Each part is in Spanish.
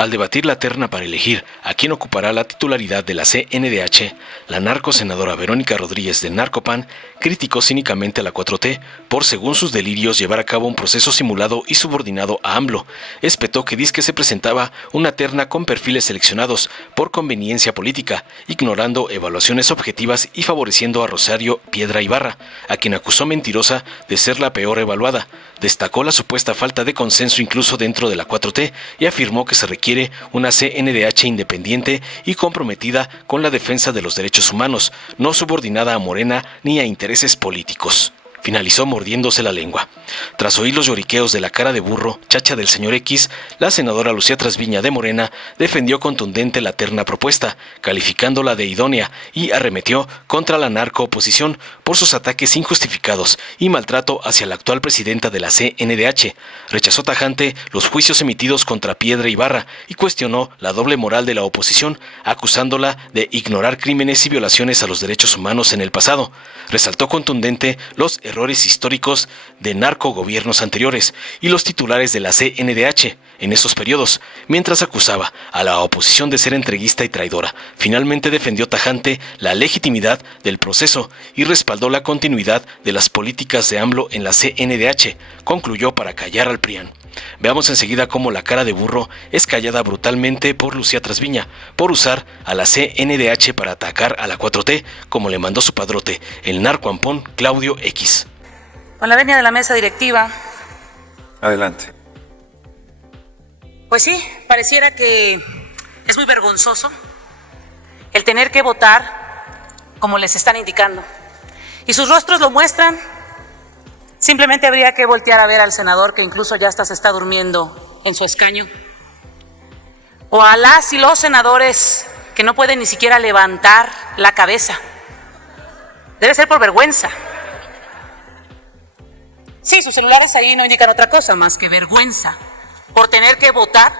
Al debatir la terna para elegir a quien ocupará la titularidad de la CNDH, la narcosenadora Verónica Rodríguez del Narcopan criticó cínicamente a la 4T por, según sus delirios, llevar a cabo un proceso simulado y subordinado a AMLO. Espetó que dizque se presentaba una terna con perfiles seleccionados por conveniencia política, ignorando evaluaciones objetivas y favoreciendo a Rosario Piedra Ibarra, a quien acusó mentirosa de ser la peor evaluada. Destacó la supuesta falta de consenso incluso dentro de la 4T y afirmó que se requiere una CNDH independiente y comprometida con la defensa de los derechos humanos, no subordinada a Morena ni a intereses políticos. Finalizó mordiéndose la lengua. Tras oír los lloriqueos de la cara de burro, chacha del señor X, la senadora Lucía Trasviña de Morena defendió contundente la terna propuesta, calificándola de idónea, y arremetió contra la narcooposición por sus ataques injustificados y maltrato hacia la actual presidenta de la CNDH. Rechazó tajante los juicios emitidos contra Piedra Ibarra y cuestionó la doble moral de la oposición, acusándola de ignorar crímenes y violaciones a los derechos humanos en el pasado. Resaltó contundente los errores históricos de narcogobiernos anteriores y los titulares de la CNDH en esos periodos, mientras acusaba a la oposición de ser entreguista y traidora. Finalmente defendió tajante la legitimidad del proceso y respaldó la continuidad de las políticas de AMLO en la CNDH, concluyó para callar al PRIAN. Veamos enseguida cómo la cara de burro es callada brutalmente por Lucía Trasviña, por usar a la CNDH para atacar a la 4T, como le mandó su padrote, el narcoampón Claudio X. Con la venia de la mesa directiva. Adelante. Pues sí, pareciera que es muy vergonzoso el tener que votar como les están indicando. Y sus rostros lo muestran. Simplemente habría que voltear a ver al senador, que incluso ya hasta se está durmiendo en su escaño. O a las y los senadores que no pueden ni siquiera levantar la cabeza. Debe ser por vergüenza. Sí, sus celulares ahí no indican otra cosa más que vergüenza por tener que votar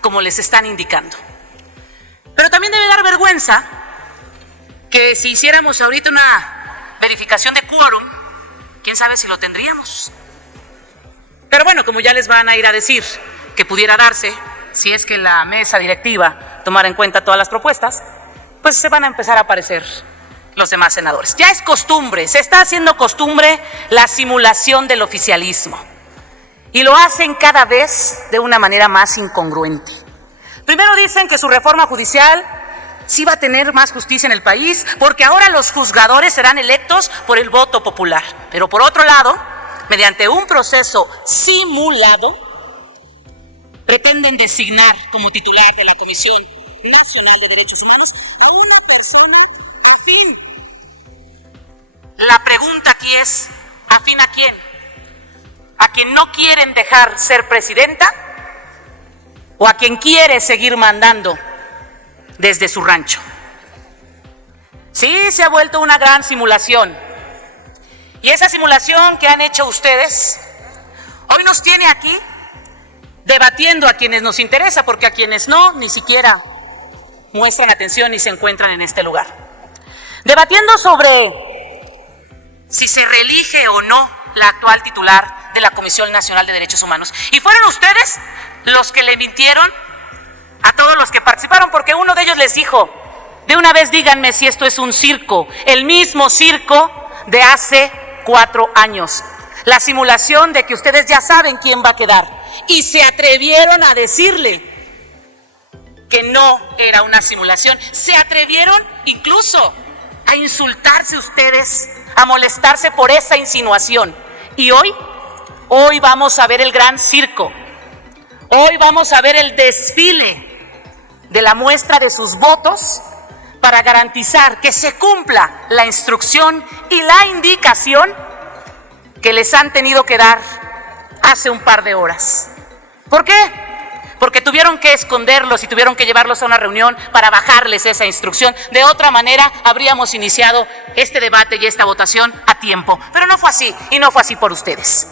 como les están indicando. Pero también debe dar vergüenza que si hiciéramos ahorita una verificación de quórum, quién sabe si lo tendríamos. Pero bueno, como ya les van a ir a decir que pudiera darse, si es que la mesa directiva tomara en cuenta todas las propuestas, pues se van a empezar a aparecer los demás senadores. Ya es costumbre, se está haciendo costumbre la simulación del oficialismo. Y lo hacen cada vez de una manera más incongruente. Primero dicen que su reforma judicial sí va a tener más justicia en el país, porque ahora los juzgadores serán electos por el voto popular. Pero por otro lado, mediante un proceso simulado, pretenden designar como titular de la Comisión Nacional de Derechos Humanos a una persona afín. La pregunta aquí es, ¿afín a quién? ¿A quien no quieren dejar ser presidenta? ¿O a quien quiere seguir mandando desde su rancho? Sí, se ha vuelto una gran simulación. Y esa simulación que han hecho ustedes, hoy nos tiene aquí debatiendo a quienes nos interesa, porque a quienes no, ni siquiera muestran atención ni se encuentran en este lugar. Debatiendo sobre si se reelige o no la actual titular de la Comisión Nacional de Derechos Humanos. Y fueron ustedes los que le mintieron a todos los que participaron, porque uno de ellos les dijo, de una vez díganme si esto es un circo, el mismo circo de hace 4 años. La simulación de que ustedes ya saben quién va a quedar. Y se atrevieron a decirle que no era una simulación. Se atrevieron incluso a insultarse ustedes, a molestarse por esa insinuación. Y hoy vamos a ver el gran circo. Hoy vamos a ver el desfile de la muestra de sus votos para garantizar que se cumpla la instrucción y la indicación que les han tenido que dar hace un par de horas. ¿Por qué? Porque tuvieron que esconderlos y tuvieron que llevarlos a una reunión para bajarles esa instrucción. De otra manera, habríamos iniciado este debate y esta votación a tiempo. Pero no fue así, y no fue así por ustedes.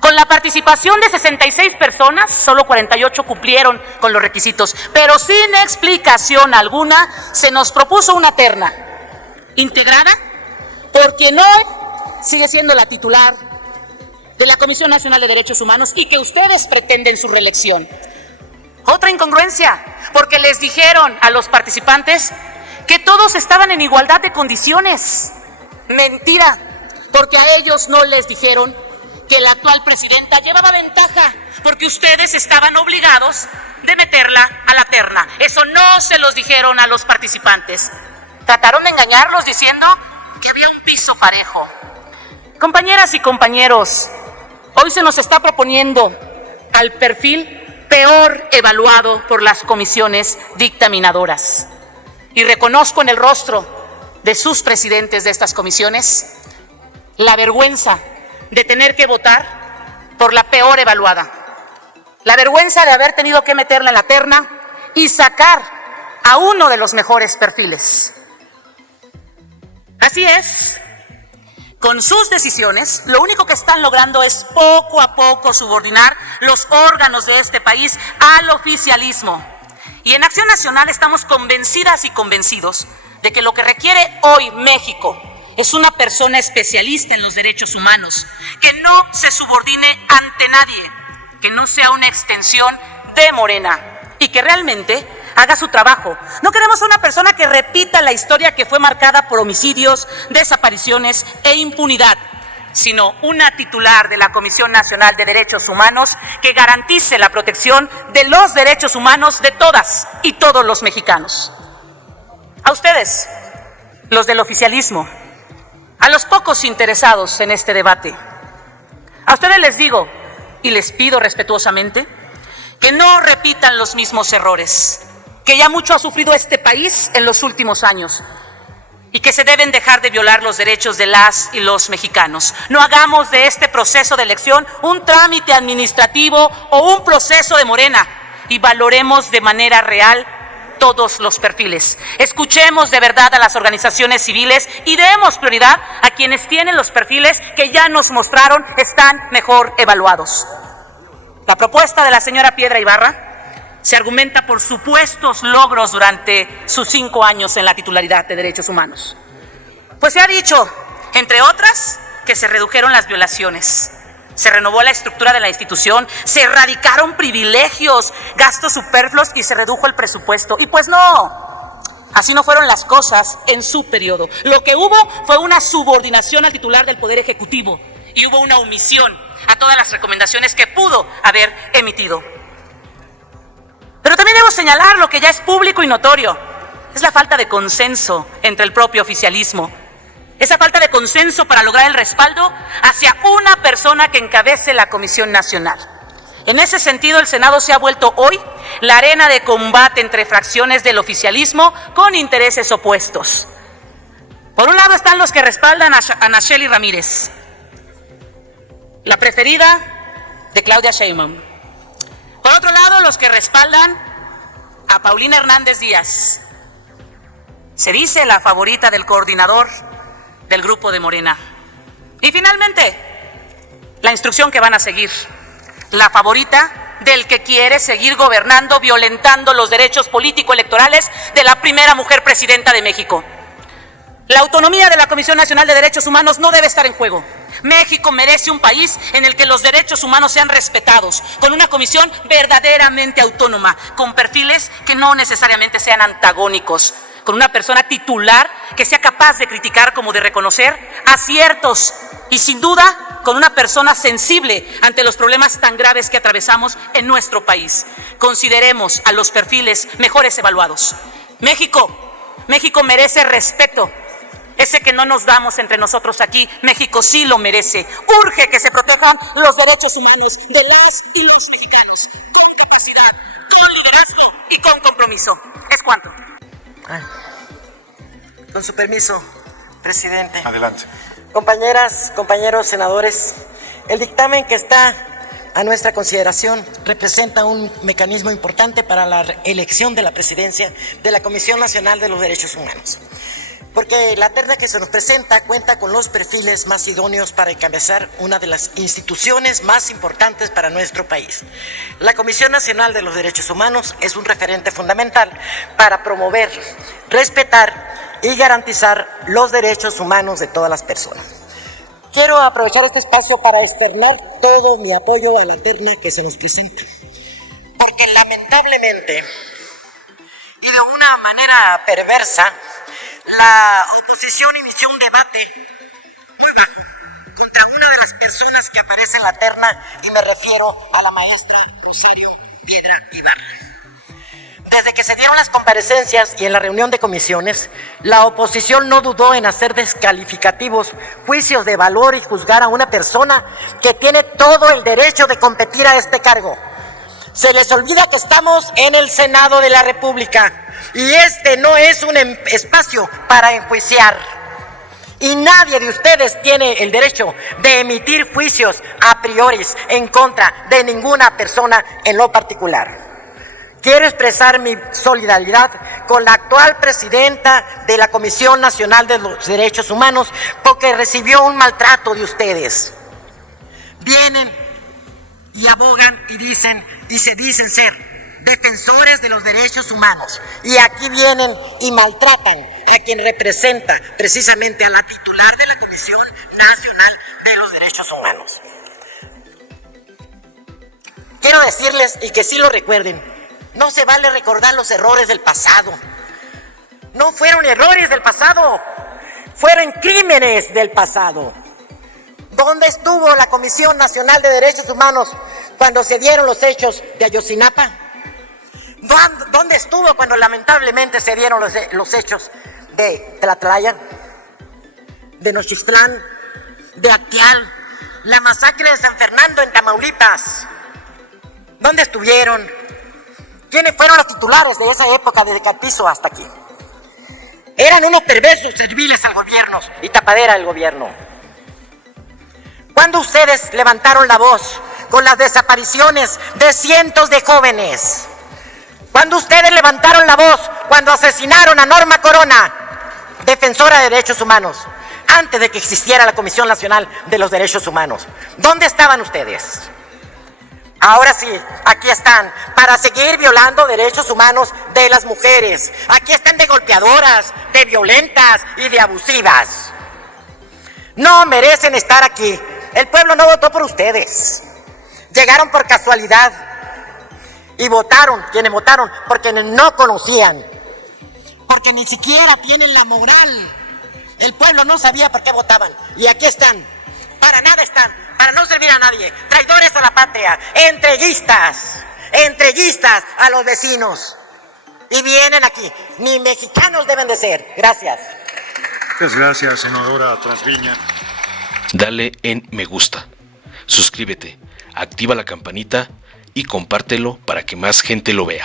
Con la participación de 66 personas, solo 48 cumplieron con los requisitos, pero sin explicación alguna se nos propuso una terna integrada por quien hoy sigue siendo la titular de la Comisión Nacional de Derechos Humanos y que ustedes pretenden su reelección. Otra incongruencia, porque les dijeron a los participantes que todos estaban en igualdad de condiciones. Mentira, porque a ellos no les dijeron que la actual presidenta llevaba ventaja, porque ustedes estaban obligados de meterla a la terna. Eso no se los dijeron a los participantes. Trataron de engañarlos diciendo que había un piso parejo. Compañeras y compañeros, hoy se nos está proponiendo al perfil peor evaluado por las comisiones dictaminadoras. Y reconozco en el rostro de sus presidentes de estas comisiones la vergüenza de tener que votar por la peor evaluada. La vergüenza de haber tenido que meterla en la terna y sacar a uno de los mejores perfiles. Así es, con sus decisiones, lo único que están logrando es poco a poco subordinar los órganos de este país al oficialismo. Y en Acción Nacional estamos convencidas y convencidos de que lo que requiere hoy México es una persona especialista en los derechos humanos, que no se subordine ante nadie, que no sea una extensión de Morena y que realmente haga su trabajo. No queremos una persona que repita la historia que fue marcada por homicidios, desapariciones e impunidad, sino una titular de la Comisión Nacional de Derechos Humanos que garantice la protección de los derechos humanos de todas y todos los mexicanos. A ustedes, los del oficialismo, a los pocos interesados en este debate, a ustedes les digo y les pido respetuosamente que no repitan los mismos errores que ya mucho ha sufrido este país en los últimos años y que se deben dejar de violar los derechos de las y los mexicanos. No hagamos de este proceso de elección un trámite administrativo o un proceso de Morena y valoremos de manera real todos los perfiles. Escuchemos de verdad a las organizaciones civiles y demos prioridad a quienes tienen los perfiles que ya nos mostraron están mejor evaluados. La propuesta de la señora Piedra Ibarra se argumenta por supuestos logros durante sus 5 años en la titularidad de derechos humanos. Pues se ha dicho, entre otras, que se redujeron las violaciones, se renovó la estructura de la institución, se erradicaron privilegios, gastos superfluos y se redujo el presupuesto. Y pues no, así no fueron las cosas en su periodo. Lo que hubo fue una subordinación al titular del Poder Ejecutivo y hubo una omisión a todas las recomendaciones que pudo haber emitido. Pero también debo señalar lo que ya es público y notorio, es la falta de consenso entre el propio oficialismo, esa falta de consenso para lograr el respaldo hacia una persona que encabece la Comisión Nacional. En ese sentido, el Senado se ha vuelto hoy la arena de combate entre fracciones del oficialismo con intereses opuestos. Por un lado están los que respaldan a Nacheli Ramírez, la preferida de Claudia Sheinbaum. Por otro lado, los que respaldan a Paulina Hernández Díaz, se dice la favorita del coordinador del grupo de Morena. Y finalmente, la instrucción que van a seguir, la favorita del que quiere seguir gobernando, violentando los derechos político-electorales de la primera mujer presidenta de México. La autonomía de la Comisión Nacional de Derechos Humanos no debe estar en juego. México merece un país en el que los derechos humanos sean respetados, con una comisión verdaderamente autónoma, con perfiles que no necesariamente sean antagónicos, con una persona titular que sea capaz de criticar como de reconocer aciertos y sin duda con una persona sensible ante los problemas tan graves que atravesamos en nuestro país. Consideremos a los perfiles mejores evaluados. México merece respeto. Ese que no nos damos entre nosotros aquí, México sí lo merece. Urge que se protejan los derechos humanos de las y los mexicanos, con capacidad, con liderazgo y con compromiso. ¿Es cuánto? Con su permiso, presidente. Adelante. Compañeras, compañeros senadores, el dictamen que está a nuestra consideración representa un mecanismo importante para la elección de la presidencia de la Comisión Nacional de los Derechos Humanos. Porque la terna que se nos presenta cuenta con los perfiles más idóneos para encabezar una de las instituciones más importantes para nuestro país. La Comisión Nacional de los Derechos Humanos es un referente fundamental para promover, respetar y garantizar los derechos humanos de todas las personas. Quiero aprovechar este espacio para externar todo mi apoyo a la terna que se nos presenta. Porque lamentablemente Lamentablemente, y de una manera perversa, la oposición inició un debate muy bajo contra una de las personas que aparece en la terna, y me refiero a la maestra Rosario Piedra Ibarra. Desde que se dieron las comparecencias y en la reunión de comisiones, la oposición no dudó en hacer descalificativos juicios de valor y juzgar a una persona que tiene todo el derecho de competir a este cargo. Se les olvida que estamos en el Senado de la República y este no es un espacio para enjuiciar. Y nadie de ustedes tiene el derecho de emitir juicios a priori en contra de ninguna persona en lo particular. Quiero expresar mi solidaridad con la actual presidenta de la Comisión Nacional de los Derechos Humanos porque recibió un maltrato de ustedes. Vienen y abogan y se dicen ser defensores de los derechos humanos, y aquí vienen y maltratan a quien representa precisamente a la titular de la Comisión Nacional de los Derechos Humanos. Quiero decirles, y que sí lo recuerden, no se vale recordar los errores del pasado. No fueron errores del pasado, fueron crímenes del pasado. ¿Dónde estuvo la Comisión Nacional de Derechos Humanos cuando se dieron los hechos de Ayotzinapa? ¿Dónde estuvo cuando lamentablemente se dieron los hechos de Tlatlaya, de Nochistlán, de Acteal, la masacre de San Fernando en Tamaulipas? ¿Dónde estuvieron? ¿Quiénes fueron los titulares de esa época desde Carpizo hasta aquí? Eran unos perversos serviles al gobierno y tapadera al gobierno. ¿Cuándo ustedes levantaron la voz con las desapariciones de cientos de jóvenes? ¿Cuándo ustedes levantaron la voz cuando asesinaron a Norma Corona, defensora de derechos humanos, antes de que existiera la Comisión Nacional de los Derechos Humanos? ¿Dónde estaban ustedes? Ahora sí, aquí están para seguir violando derechos humanos de las mujeres. Aquí están de golpeadoras, de violentas y de abusivas. No merecen estar aquí. El pueblo no votó por ustedes. Llegaron por casualidad y votaron, quienes votaron, porque no conocían, porque ni siquiera tienen la moral. El pueblo no sabía por qué votaban y aquí están. Para nada están, para no servir a nadie, traidores a la patria, entreguistas a los vecinos. Y vienen aquí, ni mexicanos deben de ser. Gracias. Muchas gracias, senadora Trasviña. Dale en me gusta, suscríbete, activa la campanita y compártelo para que más gente lo vea.